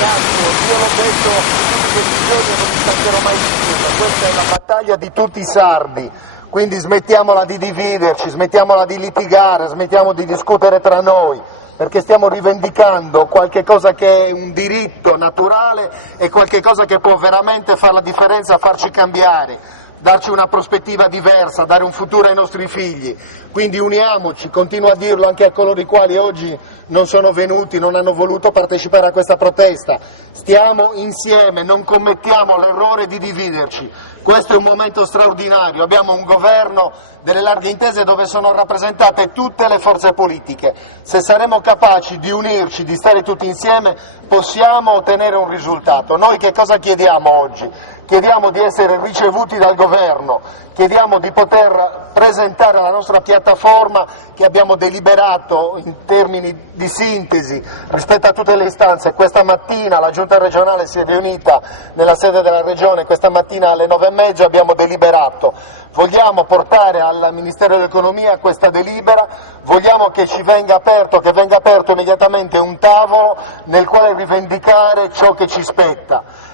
Io l'ho detto tutti questi giorni e non mi stancherò mai di dirlo, questa è la battaglia di tutti i sardi, quindi smettiamola di dividerci, smettiamola di litigare, smettiamo di discutere tra noi, perché stiamo rivendicando qualche cosa che è un diritto naturale e qualche cosa che può veramente fare la differenza, farci cambiare, darci una prospettiva diversa, dare un futuro ai nostri figli. Quindi uniamoci, continuo a dirlo anche a coloro i quali oggi non sono venuti, non hanno voluto partecipare a questa protesta. Stiamo insieme, non commettiamo l'errore di dividerci. Questo è un momento straordinario, abbiamo un governo delle larghe intese dove sono rappresentate tutte le forze politiche. Se saremo capaci di unirci, di stare tutti insieme, possiamo ottenere un risultato. Noi che cosa chiediamo oggi? Chiediamo di essere ricevuti dal governo, chiediamo di poter presentare la nostra piattaforma che abbiamo deliberato in termini di sintesi rispetto a tutte le istanze. Questa mattina la Giunta regionale si è riunita nella sede della Regione, questa mattina alle 9:30 abbiamo deliberato. Vogliamo portare al Ministero dell'Economia questa delibera, vogliamo che venga aperto immediatamente un tavolo nel quale rivendicare ciò che ci spetta,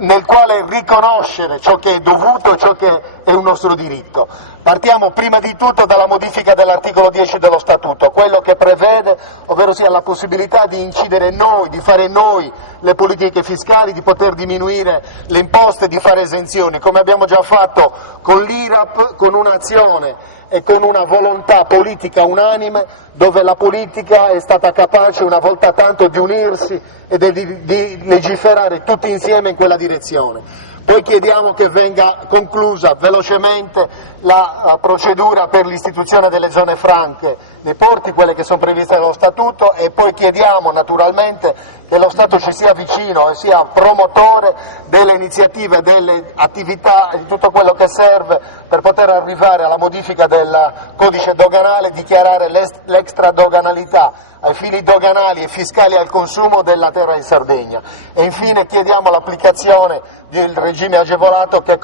nel quale riconoscere ciò che è dovuto e ciò che è un nostro diritto. Partiamo prima di tutto dalla modifica dell'articolo 10 dello Statuto, quello che prevede, ovvero sia la possibilità di incidere noi, di fare noi le politiche fiscali, di poter diminuire le imposte, di fare esenzioni, come abbiamo già fatto con l'IRAP, con un'azione e con una volontà politica unanime, dove la politica è stata capace una volta tanto di unirsi e di legiferare tutti insieme in quella direzione. Poi chiediamo che venga conclusa velocemente la procedura per l'istituzione delle zone franche nei porti, quelle che sono previste dallo Statuto, e poi chiediamo naturalmente che lo Stato ci sia vicino e sia promotore delle iniziative, delle attività e di tutto quello che serve per poter arrivare alla modifica del codice doganale, dichiarare l'extradoganalità ai fini doganali e fiscali al consumo della terra in Sardegna. E infine chiediamo l'applicazione del regime agevolato che è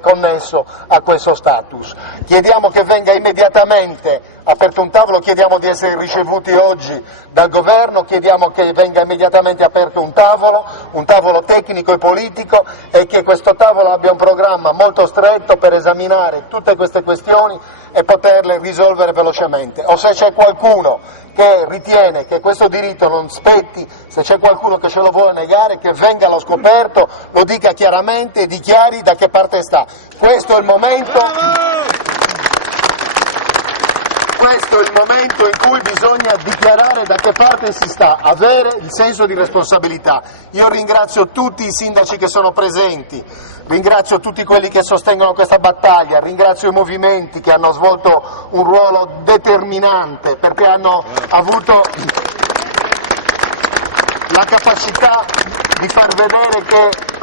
connesso a questo status. Chiediamo che venga immediatamente aperto un tavolo, chiediamo di essere ricevuti oggi dal governo, chiediamo che venga immediatamente aperto un tavolo tecnico e politico, e che questo tavolo abbia un programma molto stretto per esaminare tutte queste questioni e poterle risolvere velocemente. O se c'è qualcuno che ritiene che questo diritto non spetti, se c'è qualcuno che ce lo vuole negare, che venga allo scoperto, lo dica chiaramente e dichiari da che parte sta. Questo è il momento in cui bisogna dichiarare da che parte si sta, avere il senso di responsabilità. Io ringrazio tutti i sindaci che sono presenti, ringrazio tutti quelli che sostengono questa battaglia, ringrazio i movimenti che hanno svolto un ruolo determinante perché hanno avuto la capacità di far vedere che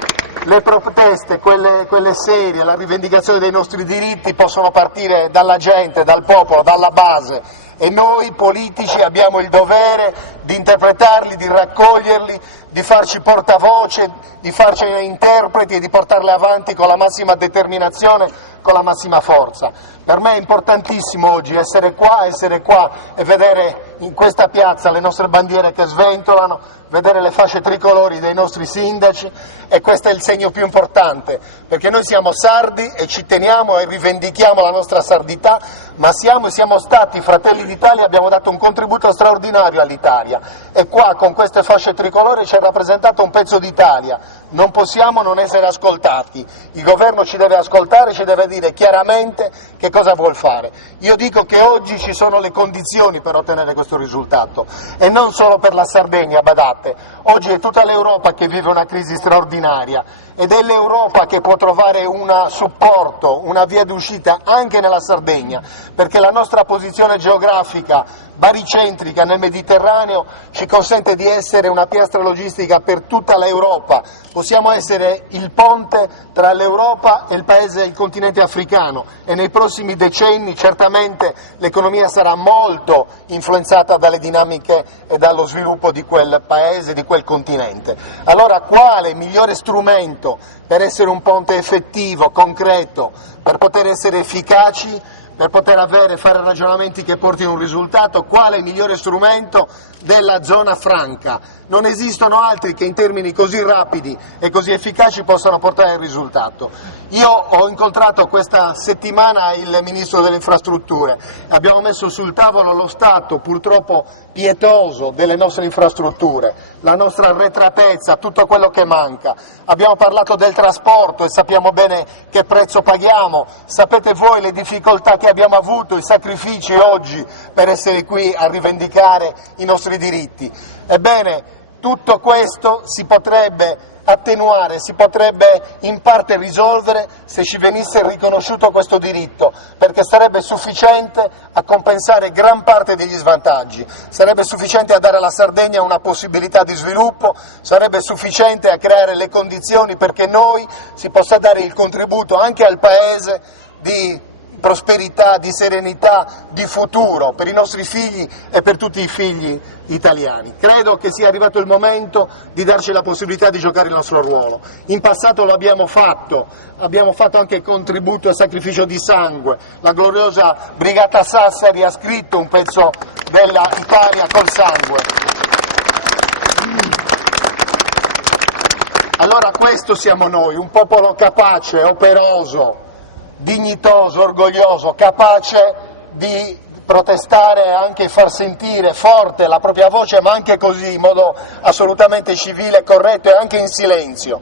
le proteste, quelle serie, la rivendicazione dei nostri diritti possono partire dalla gente, dal popolo, dalla base, e noi politici abbiamo il dovere di interpretarli, di raccoglierli, di farci portavoce, di farci interpreti e di portarli avanti con la massima determinazione, con la massima forza. Per me è importantissimo oggi essere qua e vedere in questa piazza le nostre bandiere che sventolano, vedere le fasce tricolori dei nostri sindaci, e questo è il segno più importante, perché noi siamo sardi e ci teniamo e rivendichiamo la nostra sardità, ma siamo stati Fratelli d'Italia, abbiamo dato un contributo straordinario all'Italia, e qua con queste fasce tricolori ci è rappresentato un pezzo d'Italia. Non possiamo non essere ascoltati, il governo ci deve ascoltare, ci deve dire chiaramente che cosa vuol fare. Io dico che oggi ci sono le condizioni per ottenere questo risultato, e non solo per la Sardegna, badate, oggi è tutta l'Europa che vive una crisi straordinaria, ed è l'Europa che può trovare un supporto, una via d'uscita anche nella Sardegna, perché la nostra posizione geografica baricentrica nel Mediterraneo ci consente di essere una piastra logistica per tutta l'Europa. Possiamo essere il ponte tra l'Europa e il continente africano, e nei prossimi decenni certamente l'economia sarà molto influenzata dalle dinamiche e dallo sviluppo di quel paese, di quel continente. Allora quale migliore strumento per essere un ponte effettivo, concreto, per poter essere efficaci, per poter fare ragionamenti che portino un risultato? Quale migliore strumento della zona franca? non esistono altri che in termini così rapidi e così efficaci possano portare il risultato. Io ho incontrato questa settimana il Ministro delle Infrastrutture, abbiamo messo sul tavolo lo stato purtroppo pietoso delle nostre infrastrutture, la nostra arretratezza, tutto quello che manca. Abbiamo parlato del trasporto e sappiamo bene che prezzo paghiamo, sapete voi le difficoltà che abbiamo avuto, i sacrifici oggi per essere qui a rivendicare i nostri diritti. Ebbene, tutto questo si potrebbe attenuare, si potrebbe in parte risolvere se ci venisse riconosciuto questo diritto, perché sarebbe sufficiente a compensare gran parte degli svantaggi, sarebbe sufficiente a dare alla Sardegna una possibilità di sviluppo, sarebbe sufficiente a creare le condizioni perché noi si possa dare il contributo anche al Paese di prosperità, di serenità, di futuro per i nostri figli e per tutti i figli italiani. Credo che sia arrivato il momento di darci la possibilità di giocare il nostro ruolo. In passato lo abbiamo fatto anche contributo e sacrificio di sangue. La gloriosa Brigata Sassari ha scritto un pezzo della Italia col sangue. Allora questo siamo noi, un popolo capace, operoso, dignitoso, orgoglioso, capace di protestare e anche far sentire forte la propria voce, ma anche così, in modo assolutamente civile, corretto e anche in silenzio.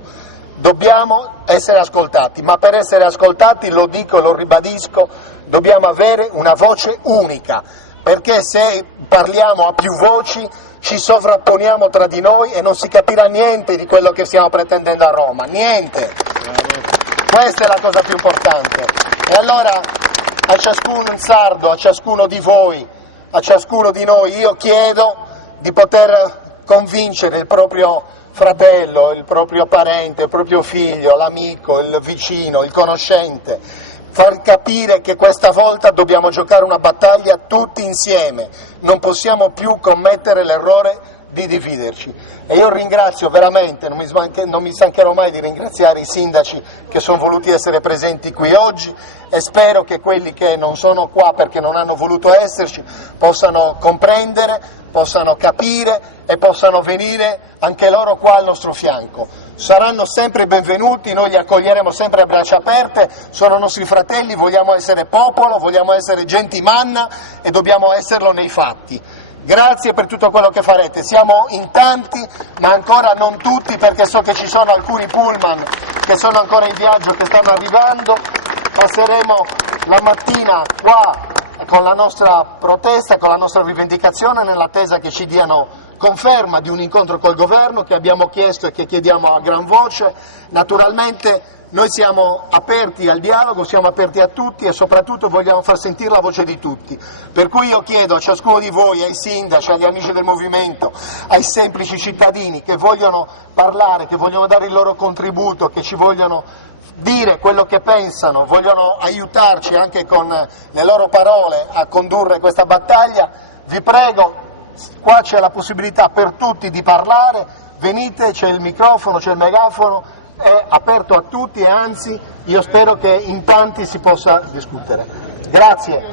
Dobbiamo essere ascoltati, ma per essere ascoltati, lo dico e lo ribadisco, dobbiamo avere una voce unica, perché se parliamo a più voci ci sovrapponiamo tra di noi e non si capirà niente di quello che stiamo pretendendo a Roma, niente. Questa è la cosa più importante. E allora a ciascun sardo, a ciascuno di voi, a ciascuno di noi, io chiedo di poter convincere il proprio fratello, il proprio parente, il proprio figlio, l'amico, il vicino, il conoscente, far capire che questa volta dobbiamo giocare una battaglia tutti insieme, non possiamo più commettere l'errore di dividerci. E io ringrazio veramente, non mi stancherò mai di ringraziare i sindaci che sono voluti essere presenti qui oggi e spero che quelli che non sono qua perché non hanno voluto esserci possano comprendere, possano capire e possano venire anche loro qua al nostro fianco. Saranno sempre benvenuti, noi li accoglieremo sempre a braccia aperte, sono nostri fratelli, vogliamo essere popolo, vogliamo essere genti manna e dobbiamo esserlo nei fatti. Grazie per tutto quello che farete, siamo in tanti ma ancora non tutti perché so che ci sono alcuni pullman che sono ancora in viaggio, che stanno arrivando, passeremo la mattina qua con la nostra protesta, con la nostra rivendicazione nell'attesa che ci diano conferma di un incontro col governo che abbiamo chiesto e che chiediamo a gran voce. Naturalmente noi siamo aperti al dialogo, siamo aperti a tutti e soprattutto vogliamo far sentire la voce di tutti. Per cui io chiedo a ciascuno di voi, ai sindaci, agli amici del movimento, ai semplici cittadini che vogliono parlare, che vogliono dare il loro contributo, che ci vogliono dire quello che pensano, vogliono aiutarci anche con le loro parole a condurre questa battaglia, vi prego, qua c'è la possibilità per tutti di parlare, venite, c'è il microfono, c'è il megafono, è aperto a tutti e anzi io spero che in tanti si possa discutere. Grazie.